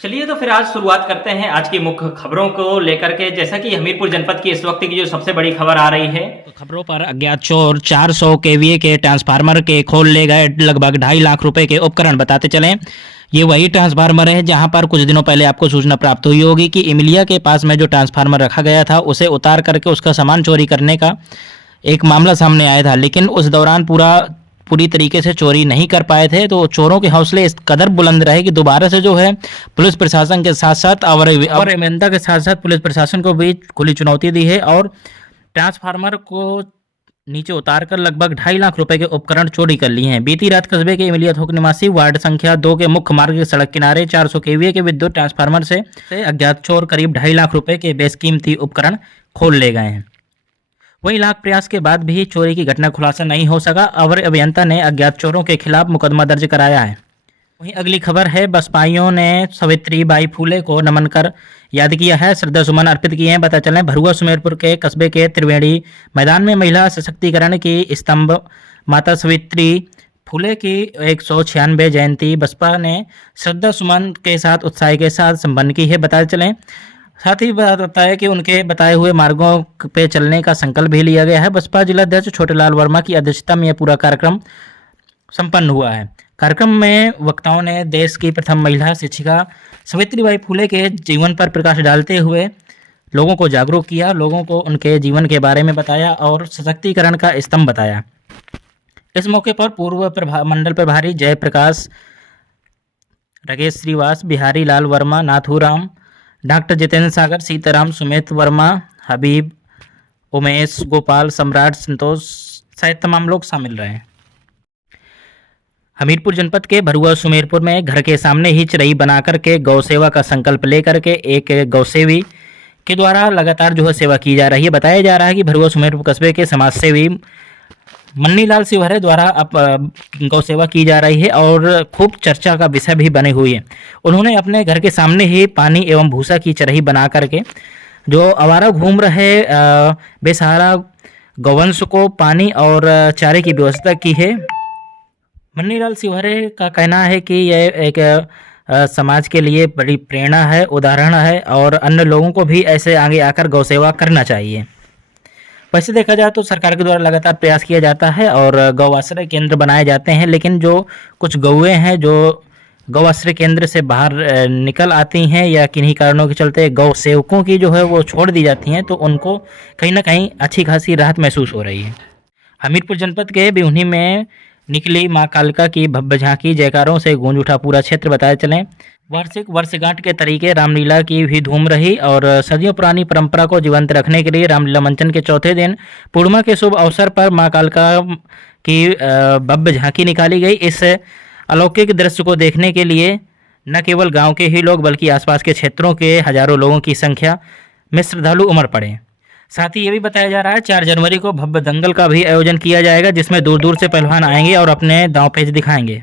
चलिए तो फिर आज शुरुआत करते हैं आज की मुख्य खबरों को लेकर के। जैसा कि हमीरपुर जनपद की इस वक्त की जो सबसे बड़ी खबर आ रही है, तो खबरों पर अज्ञात चोर 400 केवीए के ट्रांसफार्मर के खोल ले गए लगभग 2.5 लाख रुपए के उपकरण। बताते चलें, ये वही ट्रांसफार्मर है जहां पर कुछ दिनों पहले आपको सूचना प्राप्त हुई होगी कि इमिलिया के पास में जो ट्रांसफार्मर रखा गया था उसे उतार करके उसका सामान चोरी करने का एक मामला सामने आया था, लेकिन उस दौरान पूरी तरीके से चोरी नहीं कर पाए थे। तो चोरों के हौसले इस कदर बुलंद रहे कि दोबारा से जो है पुलिस प्रशासन के साथ साथ और अभियंता के साथ साथ पुलिस प्रशासन को भी खुली चुनौती दी है और ट्रांसफार्मर को नीचे उतार कर लगभग 2.5 लाख रुपए के उपकरण चोरी कर लिए हैं। बीती रात कस्बे के इमिलिया थोक निवासी वार्ड संख्या 2 के मुख्य मार्ग के सड़क किनारे 400 केवीए के विद्युत ट्रांसफार्मर से अज्ञात चोर करीब 2.5 लाख रुपए के बेशकीमती उपकरण खोल ले गए हैं। वहीं लाख प्रयास के बाद भी चोरी की घटना खुलासा नहीं हो सका और अभियंता ने अज्ञात चोरों के खिलाफ मुकदमा दर्ज कराया है। वहीं अगली खबर है, बसपाइयों ने सावित्री बाई फूले को नमन कर याद किया है, श्रद्धा सुमन अर्पित किए हैं। पता चलें, भरुआ सुमेरपुर के कस्बे के त्रिवेणी मैदान में महिला सशक्तिकरण की स्तंभ माता सावित्री फूले की 196 जयंती बसपा ने श्रद्धा सुमन के साथ उत्साह के साथ संपन्न की है। बताते चलें, साथ ही बताया कि उनके बताए हुए मार्गों पे चलने का संकल्प भी लिया गया है। बसपा जिलाध्यक्ष छोटेलाल वर्मा की अध्यक्षता में यह पूरा कार्यक्रम संपन्न हुआ है। कार्यक्रम में वक्ताओं ने देश की प्रथम महिला शिक्षिका सावित्रीबाई फूले के जीवन पर प्रकाश डालते हुए लोगों को जागरूक किया, लोगों को उनके जीवन के बारे में बताया और सशक्तिकरण का स्तंभ बताया। इस मौके पर पूर्व मंडल प्रभारी जयप्रकाश, राकेश श्रीवास, बिहारी लाल वर्मा, नाथूराम, डॉक्टर जितेंद्र सागर, सीताराम, सुमित वर्मा, हबीब, उमेश, गोपाल, सम्राट, संतोष सहित तमाम लोग शामिल रहे। हमीरपुर जनपद के भरुआ सुमेरपुर में घर के सामने ही चिरई बनाकर के गौ सेवा का संकल्प लेकर के एक गौसेवी के द्वारा लगातार जो है सेवा की जा रही है। बताया जा रहा है कि भरुआ सुमेरपुर कस्बे के समाज सेवी मन्नीलाल शिवहरे द्वारा अब गौ सेवा की जा रही है और खूब चर्चा का विषय भी बनी हुई है। उन्होंने अपने घर के सामने ही पानी एवं भूसा की चरही बना करके जो आवारा घूम रहे बेसहारा गौवंश को पानी और चारे की व्यवस्था की है। मन्नीलाल शिवहरे का कहना है कि यह एक समाज के लिए बड़ी प्रेरणा है, उदाहरण है और अन्य लोगों को भी ऐसे आगे आकर गौ सेवा करना चाहिए। वैसे देखा जाए तो सरकार के द्वारा लगातार प्रयास किया जाता है और गौ आश्रय केंद्र बनाए जाते हैं, लेकिन जो कुछ गौएँ हैं जो गौ आश्रय केंद्र से बाहर निकल आती हैं या किन्हीं कारणों के चलते गौ सेवकों की जो है वो छोड़ दी जाती हैं, तो उनको कहीं ना कहीं अच्छी खासी राहत महसूस हो रही है। हमीरपुर जनपद के बिहुनी में निकली माँ कालिका की भव्य झांकी, जयकारों से गूंज उठा पूरा क्षेत्र। बताए चलें, वार्षिक वर्षगांठ के तरीके रामलीला की भी धूम रही और सदियों पुरानी परंपरा को जीवंत रखने के लिए रामलीला मंचन के चौथे दिन पूर्णिमा के शुभ अवसर पर मां कालिका की भव्य झांकी निकाली गई। इस अलौकिक दृश्य को देखने के लिए न केवल गांव के ही लोग बल्कि आसपास के क्षेत्रों के हजारों लोगों की संख्या में श्रद्धालु उमड़ पड़े। साथ ही ये भी बताया जा रहा है 4 जनवरी को भव्य दंगल का भी आयोजन किया जाएगा, जिसमें दूर दूर से पहलवान आएंगे और अपने दांव पेच दिखाएंगे।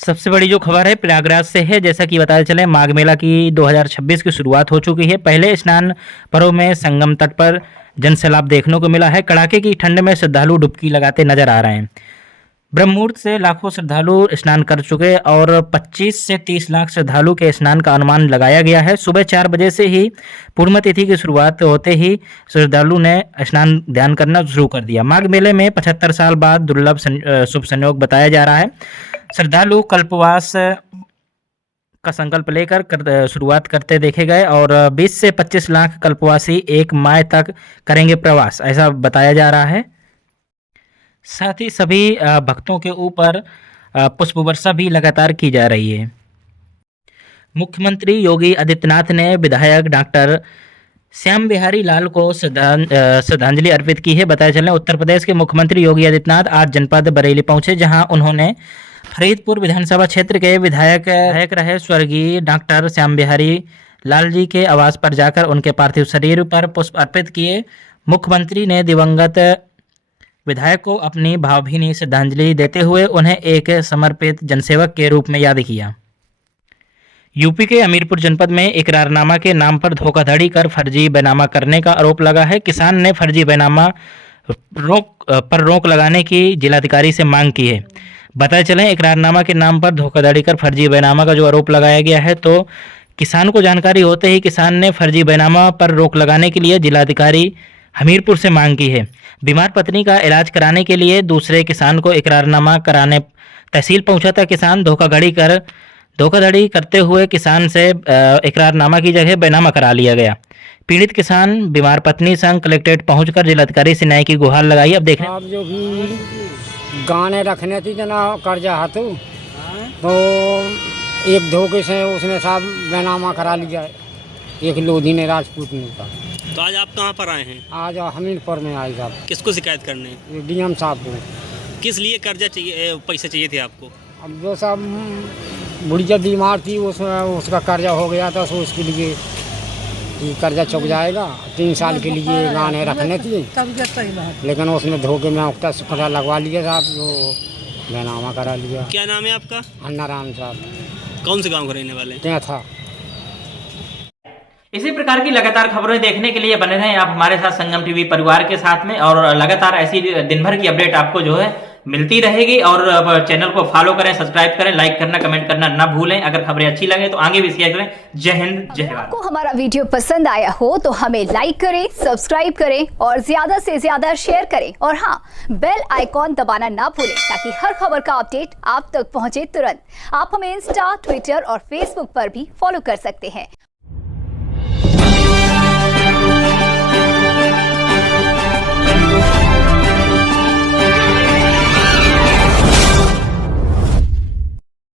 सबसे बड़ी जो खबर है प्रयागराज से है। जैसा कि बताया चले, माघ मेला की 2026 की शुरुआत हो चुकी है। पहले स्नान पर्व में संगम तट पर जनसैलाब देखने को मिला है। कड़ाके की ठंड में श्रद्धालु डुबकी लगाते नजर आ रहे हैं। ब्रह्ममुहूर्त से लाखों श्रद्धालु स्नान कर चुके और 25 से 30 लाख श्रद्धालु के स्नान का अनुमान लगाया गया है। सुबह 4 बजे से ही पूर्णिमा तिथि की शुरुआत होते ही श्रद्धालु ने स्नान ध्यान करना शुरू कर दिया। माघ मेले में 75 साल बाद दुर्लभ शुभ संयोग बताया जा रहा है। श्रद्धालु कल्पवास का संकल्प लेकर शुरुआत करते देखे गए और 20 से 25 लाख कल्पवासी 1 माह तक करेंगे प्रवास, ऐसा बताया जा रहा है। साथ ही सभी भक्तों के ऊपर पुष्प वर्षा भी लगातार की जा रही है। मुख्यमंत्री योगी आदित्यनाथ ने विधायक डॉक्टर श्याम बिहारी लाल को श्रद्धांजलि अर्पित की है। बताया चलें, उत्तर प्रदेश के मुख्यमंत्री योगी आदित्यनाथ आज जनपद बरेली पहुंचे, जहां उन्होंने फरीदपुर विधानसभा क्षेत्र के विधायक रहे स्वर्गीय डॉक्टर श्याम बिहारी लाल जी के आवास पर जाकर उनके पार्थिव शरीर पर पुष्प अर्पित किए। मुख्यमंत्री ने दिवंगत विधायक को अपनी भावभीनी श्रद्धांजलि देते हुए उन्हें एक समर्पित जनसेवक के रूप में याद किया। यूपी के हमीरपुर जनपद में इकरारनामा के नाम पर धोखाधड़ी कर फर्जी बैनामा करने का आरोप लगा है। किसान ने फर्जी बैनामा रोक लगाने की जिलाधिकारी से मांग की है। बताया चलें इकरारनामा के नाम पर धोखाधड़ी कर फर्जी बैनामा का जो आरोप लगाया गया है, तो किसान को जानकारी होते ही किसान ने फर्जी बैनामा पर रोक लगाने के लिए जिलाधिकारी हमीरपुर से मांग की है। बीमार पत्नी का इलाज कराने के लिए दूसरे किसान को इकरारनामा कराने तहसील पहुंचा था किसान। धोखाधड़ी करते हुए किसान से इकरारनामा की जगह बैनामा करा लिया गया। पीड़ित किसान बीमार पत्नी संग कलेक्ट्रेट पहुंचकर जिलाधिकारी से न्याय की गुहार लगाई। अब देखने आप जो भी गाने रखने थी जना कर्जा हाथों, तो एक धोखे से उसने साहब बैनामा करा लिया, एक लोधी ने राजपूत ने का। तो आज आप कहाँ पर आए हैं? आज हमीरपुर में आए साहब, किसको शिकायत करने? डीएम साहब को। किस लिए कर्जा चाहिए, पैसे चाहिए थे आपको? अब जो साहब बुढ़िया बीमार थी उसका कर्जा हो गया था, तो उसके लिए कि कर्जा चुक जाएगा। 3 साल के लिए गाने रखने थी, लेकिन उसने धोखे में उक्ता सुखड़ा लगवा लिया साहब, जो बैनामा करा लिया। क्या नाम है आपका? अन्ना राम साहब। कौन से गांव के रहने वाले? क्या था। इसी प्रकार की लगातार खबरें देखने के लिए बने रहें आप हमारे साथ संगम टीवी परिवार के साथ में, और लगातार ऐसी दिन भर की अपडेट आपको जो है मिलती रहेगी। और चैनल को फॉलो करें, सब्सक्राइब करें, लाइक करना, कमेंट करना ना भूलें। अगर खबरें अच्छी लगे तो आगे भी शेयर करें। जय हिंद, जय भारत। आपको हमारा वीडियो पसंद आया हो तो हमें लाइक करें, सब्सक्राइब करें और ज्यादा से ज्यादा शेयर करें। और हाँ, बेल आइकॉन दबाना ना भूलें ताकि हर खबर का अपडेट आप तक पहुंचे तुरंत। आप हमें इंस्टा, ट्विटर और फेसबुक पर भी फॉलो कर सकते हैं।